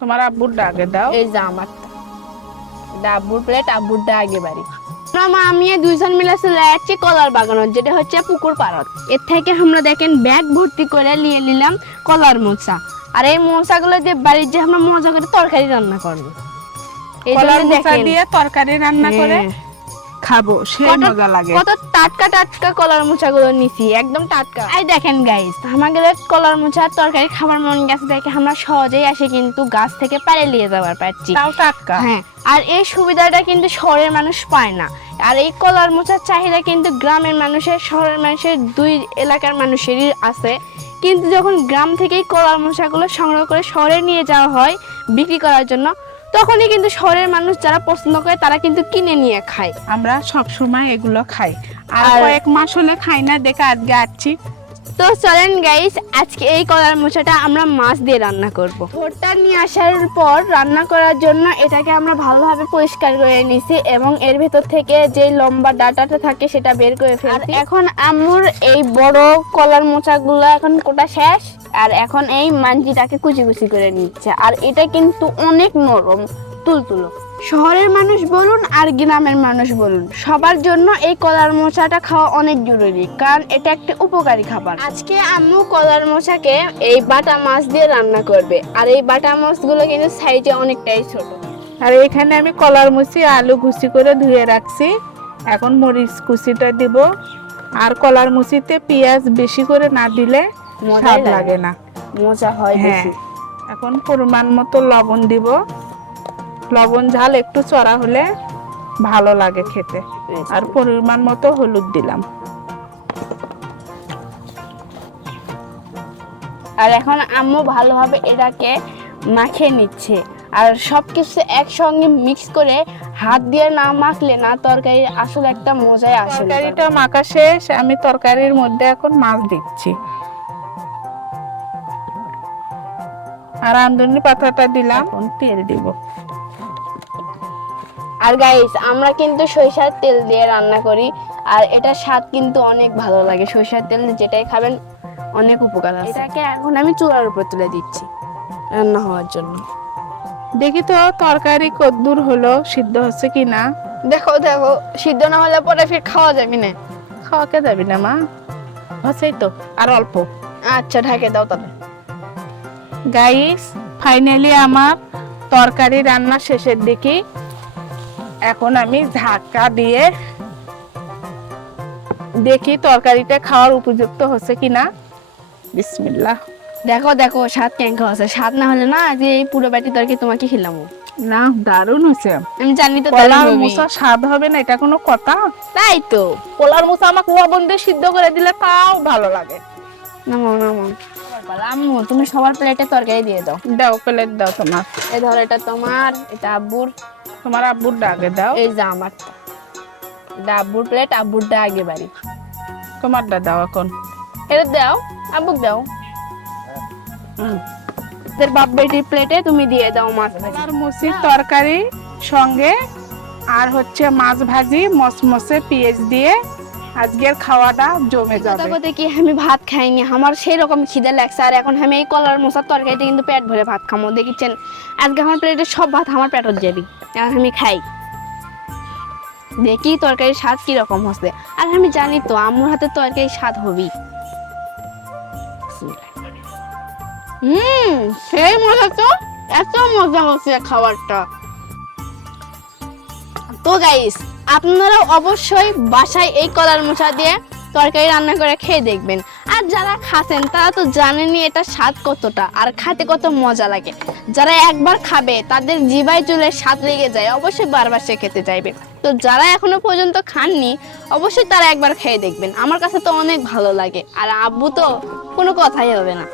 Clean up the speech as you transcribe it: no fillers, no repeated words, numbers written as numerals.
তোমার আব্বুরটা আগে দাও। এই যে আমারটা, আব্বুর প্লেট, আব্বুরটা আগে বাড়ি। মা আমি দুইজন মিলে চলে যাচ্ছি কলার বাগানত, যেটা হচ্ছে পুকুর পাড়ত। এর থেকে আমরা দেখেন ব্যাগ ভর্তি করে নিয়ে নিলাম কলার মোচা। আর এই মোচাগুলো দিয়ে বাড়ির যে আমরা মজা করে তরকারি রান্না করবো। কলার মোচা দিয়ে তরকারি রান্না করে খাবো, সেই মজা লাগে। কত টাটকা টাটকা কলার মোচাগুলো নিছি, একদম টাটকা। এই দেখেন গাইস, আমাদের কলার মোচার তরকারি খাবার মন গেছে দেখে আমরা সহজেই আসে কিন্তু গাছ থেকে পাড়ে নিয়ে যাবার পারছি, তাও টাটকা। হ্যাঁ, আর এই সুবিধাটা কিন্তু শহরের মানুষ পায় না। আর এই কলার মোচার চাহিদা কিন্তু গ্রামের মানুষের, শহরের মানুষের, দুই এলাকার মানুষেরই আছে। কিন্তু যখন গ্রাম থেকেই কলার মোচাগুলো সংগ্রহ করে শহরে নিয়ে যাওয়া হয় বিক্রি করার জন্য, তখনই কিন্তু শহরের মানুষ যারা পছন্দ করে তারা কিন্তু কিনে নিয়ে খায়। আমরা সব সময় এগুলো খাই, আর কয়েক মাস হলে খাই না দেখে আজকে আসছি। তো চলেন গাইস, আজকে এই কলার মোচাটা আমরা মাছ দিয়ে রান্না করব। ভোরটা নিয়ে আসার পর রান্না করার জন্য এটাকে আমরা ভালোভাবে পরিষ্কার করে নিছি এবং এর ভেতর থেকে যে লম্বা ডাটাটা থাকে সেটা বের করে ফেলছি। এখন আম্মুর এই বড় কলার মোচাগুলো এখন কোটা শেষ, আর এখন এই মাঞ্জিটাকে কুচি কুচি করে নিচ্ছে। আর এটা কিন্তু অনেক নরম তুলতুলো। শহরের মানুষ বলুন আর গ্রামের মানুষ বলুন, সবার জন্য এই কলার মোচাটা খাওয়া অনেক জরুরি, কারণ এটা একটা উপকারী খাবার। আজকে আম্মু কলার মোচাকে এই বাটা মাছ দিয়ে রান্না করবে, আর এই বাটা মাছগুলো কিন্তু সাইজে অনেকটাই ছোট। আর এখানে আমি কলার মুচি আলু কুচি করে ধুয়ে রাখছি, এখন মরিচ কুচিটা দিব। আর কলার মুচিতে পেঁয়াজ বেশি করে না দিলে স্বাদ লাগে না, মোচা হয় বেশি। এখন পরিমাণ মতো লবণ দিব, লবণ ঝাল একটু চড়া হলে ভালো লাগে খেতে। আর পরিমাণ মতো হলুদ দিলাম। আর এখন আম্মু ভালোভাবে এটাকে মাখিয়ে নিচ্ছে। আর সবকিছু একসঙ্গে মিক্স করে হাত দিয়ে না মাখলে না তরকারির আসলে একটা মজাই আসে। তরকারিটা মাখা শেষ, আমি তরকারির মধ্যে এখন মাছ দিচ্ছি। আর রাঁধুনি পাতাটা দিলাম, এখন তেল দিব। আর গাইস, আমরা কিন্তু সরিষার তেল দিয়ে রান্না করি, আর এটা স্বাদ কিন্তু অনেক ভালো লাগে। সরিষার তেল যেটাই খাবেন অনেক উপকার আছে। এটাকে এখন আমি চুলার উপর তুলে দিচ্ছি রান্না হওয়ার জন্য। দেখি তো তরকারি কদ্দুর হলো, সিদ্ধ হচ্ছে কিনা। দেখো দেখো, সিদ্ধ না হলে পরে ফির খাওয়া যাবে না। খাওয়াকে যাবি না মা, হচ্ছেই তো, আর অল্প। আচ্ছা, ঢাকে দাও তবে। গাইস, ফাইনালি আমার তরকারি রান্না শেষের দিকে। এখন আমি ঢাকা দিয়ে দেখি তরকারিটা খাওয়ার উপযুক্ত হচ্ছে কিনা। বিসমিল্লাহ। দেখো দেখো, স্বাদ কেমন আছে। স্বাদ না হলে না যে এই পুরো বাটি তরকারি তোমাকে খেলাম না, দারুণ হয়েছে। আমি জানি তো কলার মোচা স্বাদ হবে না, এটা কোনো কথা? তাই তো, কলার মোচা আমাকে লবণ দিয়ে সিদ্ধ করে দিলে তাও ভালো লাগে। নামো নামো। আম্মু, তুমি সবার প্লেটে তরকারি দিয়ে দাও। দাও, প্লেট দাও তোমার। এই ধর, এটা তোমার, এটা আব্বুর। তোমার আব্বুরটা আগে দাও। এই যে আমারটা, এটা আব্বুর প্লেট, আব্বুরটা আগে বাড়ি। তোমারটা দাও এখন। এটা দাও, আব্বুক দাও। তোর বাপ বেটির প্লেটে তুমি দিয়ে দাও মাছ ভাজি। আর মুসির তরকারি সঙ্গে আর হচ্ছে মাছ ভাজি মসমসে পেঁয়াজ দিয়ে আজকের খাওয়াটা জমে যাবে। কথা কি আমি ভাত খাইনি, আমার সেই রকম খিদে লাগছে। আর এখন আমি এই কলার মোচার তরকারিতে কিন্তু পেট ভরে ভাত খামো। দেখেছেন, আজকে আমার প্লেটে সব ভাত আমার পেটত যাবি। এখন আমি খাই, দেখি তরকারির স্বাদ কি রকম হচ্ছে। আর আমি জানি তো আম্মুর হাতে তরকারির স্বাদ হবেই। সেই মজা তো, এত মজা হচ্ছে খাবারটা। তো গাইস, আপনারা অবশ্যই বাসায় এই কলার মোচা দিয়ে তরকারি রান্না করে খেয়ে দেখবেন। আর যারা খাচ্ছেন তারা তো জানেনই এটা স্বাদ কতটা আর খেতে কত মজা লাগে। যারা একবার খাবে তাদের জিভায় চুলে স্বাদ লেগে যায়, অবশ্যই বারবার সে খেতে চাইবে। তো যারা এখনো পর্যন্ত খাননি অবশ্যই তারা একবার খেয়ে দেখবেন। আমার কাছে তো অনেক ভালো লাগে, আর আব্বু তো কোনো কথাই হবে না।